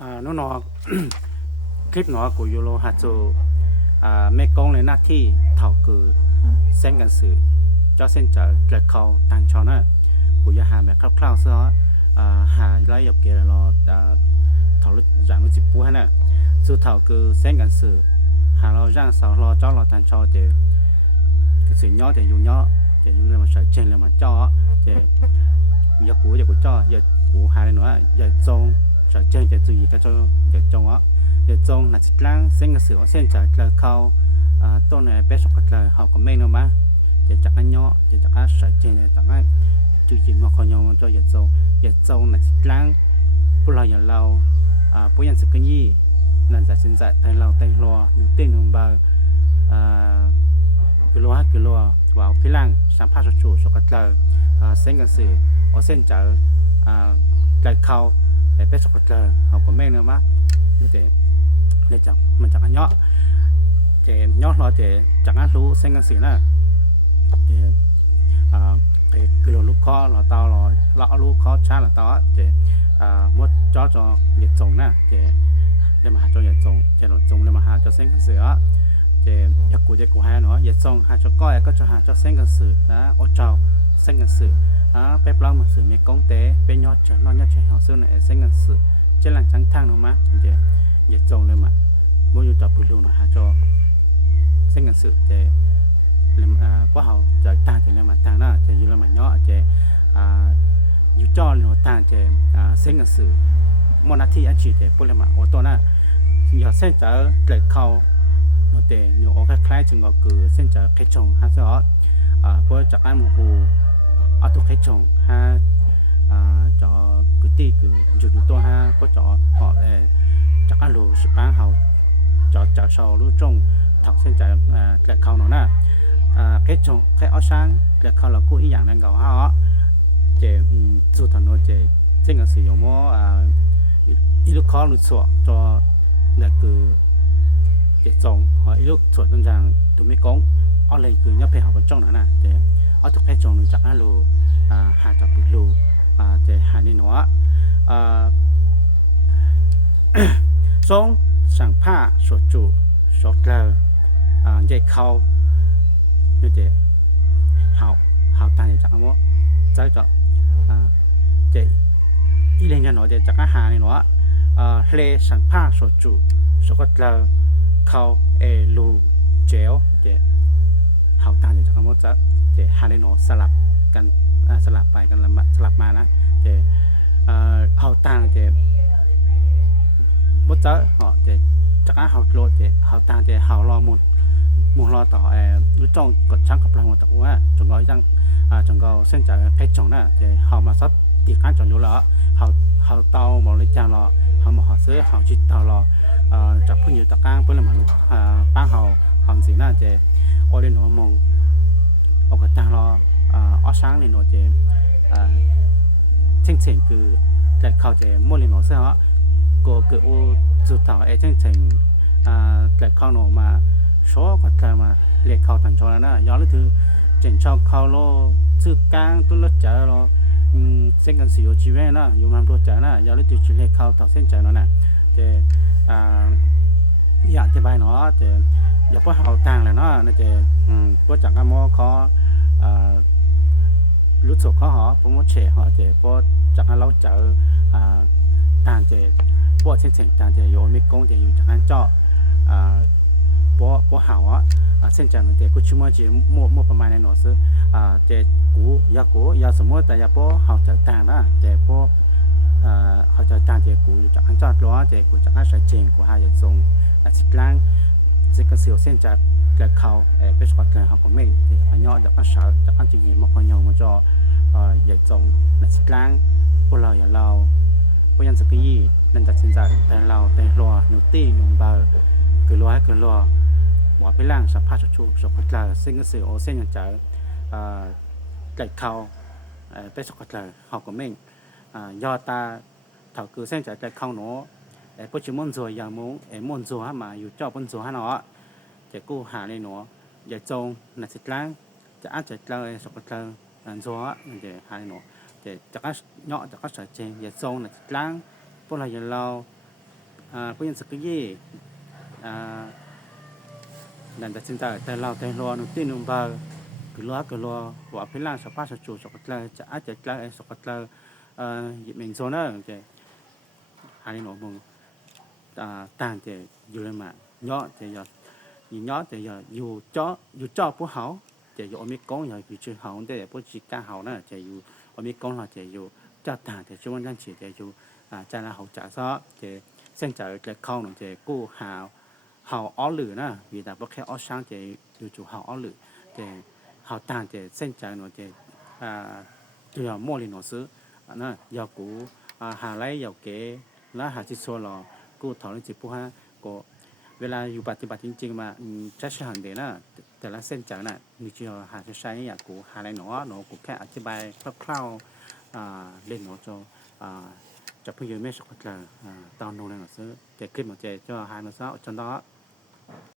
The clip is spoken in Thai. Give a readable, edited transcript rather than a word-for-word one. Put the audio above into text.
nó clip nó của Yolo hạt cho mấy con lên nát thi thảo cử xemกันsự cho xem trở lệch khâu tăng cho nó của nhà hàng mẹ cloud sau hà lấy dọc kia là lo thảo lúc dạng lúc dịp búa hay nè sự thảo cử xemกันsự hà lo rang sau lo cho lo tăng cho thì cái sự nhỏ thì dùng nhỏ thì dùng lên mà sợi trên lên mà cho thì giờ của cho giờ của hà lên nữa giờ trông sợi trênจะ注意cái cho giờ trông á giờ trông là chích lang xem cái sự xem trở là khâuต้นเนี่ยเป็ดสกัดเลยเขาก็ไม่รู้มั้ยจะจักอันย่อจะจักอันสายเจนจักอันจุดจีนมาคอยย่อมันจะอย่าโจน่ะสิล้างพวกเราอย่าเราพวกยันสึกยี่นั่นจะสินใจแต่เราแต่รอหนึ่งเต้นหนึ่งบากิโลว่าเอาพี่ล่างสัมภาษณ์จู่สกัดเลยเส้นกันสื่อเอาเส้นเจอใจเขาแต่เป็ดสกัดเลยเขาก็ไม่รู้มั้ยนี่แต่เลยจังมันจักอันย่อเจย่อรอเจจากนั้นรู้เส้นกันสื่อน่ะเจกิโลลูกคอเราเตาเราลูกคอช้าเราเตาเจมดจ่อเหยียดจงน่ะเจเลยมาหาจ่อเหยียดจงเจหลดจงเลยมาหาจ่อเส้นกันสื่อเจอยากกูให้เนาะเหยียดจงหาจ่อก้อยก็จะหาจ่อเส้นกันสื่อนะโอเจ้าเส้นกันสื่อเป๊ปเรามาสื่อมีกงเตะเป็นยอดเจนอนยอดเจหาซื้อในเส้นกันสื่อเจหลังชั้นทางเนาะมั้ยเจเหยียดจงเลยมาบ่อยู่จับปืนลูกนะหาจ่อเส้นกันสื่อเจพวกเขาจะต่างจากเรื่องมันต่างนะจะอยู่เรื่องมันย่อจะอยู่จ่อเรื่องต่างจะเส้นกันสื่อมนาทีอาชีพจะพวกเรื่องมันโอตัวน่ะอย่าเส้นจะเกล็ดเขาโนเตอยู่โอคล้ายๆจึงก็คือเส้นจะแค่จงฮะซะพวกจากอันมูฮูเอาตัวแค่จงฮะจะคือตีคือจุดตัวฮะพวกจะhọจากอันรู้สิบปังเขาจะชาวรู้จงถอกเส้นใจเกล็ดเขาเนาะนะcái trồng cái áo sáng là không là cố ý dạng đang gạo ha chế chủ thần nó chế trên cái sử dụng mó ít lúc khó lúc sửa cho là cứ chế trồng hoặc ít lúc sửa đơn giản tụi mấy con ở đây cứ nhấp phải học bên trong nữa nè chế ở thuộc cái trồng chắc là lù hà chọc bự lù chế hà nên nó sống sangผ้าสดจุสดเลยใจเขาnhư thế hào tàn chắc không trái cho chị ý lên cho nó để chắc hàng này nó lê sản pa sốt chủ sốt cắt lơ khâu lu chéo để hào tàn chắc không chắc để hàng này nó sậpกันสลับไปกันสลับมานะđể hào tàn để mất chắc họ để chắc hào lột để hào tàn để hào lo một loต่อรู้จ้องกดช่างกับเราแต่ว่าจงก็ยังจงก็เส้นจากไอ้จงน่ะจะเฮามาซัดตีการจงอยู่แล้วเฮาเตาหมอเลยจางรอเฮามาหาซื้อเฮาจิตเตารอจากพุ่นอยู่ตะกางเพิ่นละมาป้าเฮาสิน่าจะออเดนหนอมองออกจางรออsángนี่หนอจะเชิงคือจะเข้าจะมั่วเลยหนอซะฮะก็คือโอจุดต่อไอ้เชิงจะเข้าหนอมาsố có thể mà liệt khâu thành cho nó do lúc thứ chỉnh cho khâu lo chữ cang tôi lo chở lo xem cần sử dụng chi về nó dùng làm đồ chở nó do lúc thứ chỉ liệt khâu tạo xem chở nó nè thì dạng thì bài nó thì giờ có hậu tàng là nó thì có chẳng am có lúc số khó họ cũng muốn trẻ họ thì có chẳng am lâu chở tàng thì có trên chỉnh tàng thì dùng mấy công thì dùng chẳng am choบ่หาวเส้นจันทร์แต่กูชิมว่าจีมั่วประมาณในหนอซื้อแต่กูยาสมมติแต่ยาบ่หาวจะต่างนะแต่บ่เขาจะต่างแต่กูอยู่จากอันจอดล้อแต่กูจากอันใส่เจงกูหาจะส่งสิกลางสิกระเสียวเส้นจากกระเขาไปสกัดเขาก็ไม่แต่อันย่อจากอันสาวจากอันจีนมาคนยองมาจ่อใหญ่ส่งสิกลางพวกเราอย่าเราพวกยันสกีนั่นตัดสินใจแต่เราแต่รอหนูตี้หนุ่มเบอร์คือรอว่าไปล่างสัมภาษณ์ชูสกัดลาเส้นกระเสือโอเส้นอย่างใจไก่เขาไปสกัดลาเขาก็ไม่ยอตาเถาคือเส้นใจไก่เขาเนาะพวกชิมอนซัวอย่างมุ้งมอนซัวมาอยู่เจ้าปนซัวเนาะจะกู้หาในเนาะอย่าจงนัดสิล้างจะอาจจะเลยสกัดลาอันซัวมันจะหาในเนาะจะจักเนาะจักใส่เจงอย่าจงนัดสิล้างพวกเราอย่าเรา ผู้ยินสักยี่นั่นแต่สินแต่เราแต่รอนุตินุบาคือรอว่าพิลางสภาพจู่สกัดเลยจะอาจจะกลายสกัดเลยยิเมนโซนะจะหาในหนองมึงต่างจะอยู่เลยมาเนาะจะอยู่เนาะจะอยู่เจาะผู้เฮาจะอยู่อเมริกาอยู่ชื่อเฮาได้ผู้จิกาเฮานะจะอยู่อเมริกาเราจะอยู่เจ้าต่างจะช่วงนั้นสิจะอยู่จาราเฮาจะซะจะเส้นจะเข้าจะกู้หาhào ó lử na vì là bất kể ó sáng thì dù chủ hào ó lử thì hào tàn thì sinh trái nó thì từ mua liền nó xứ na giờ cũ hà lấy giờ kế là hà chỉ số là cũ thảo lên chỉ phụ ha có เวลาอยู่ปฏิบัติจริงๆมาจะใช้หันเดนะแต่ละเส้นจากน่ะมีเจอหาจะใช้อย่างกูหาอะไรหนอกูแค่อธิบายคร่าวๆเล่นหนอจะเพิ่งยืนไม่สักละตอนนู้นน่ะซื้อจะขึ้นมาจะหามาซะจนđó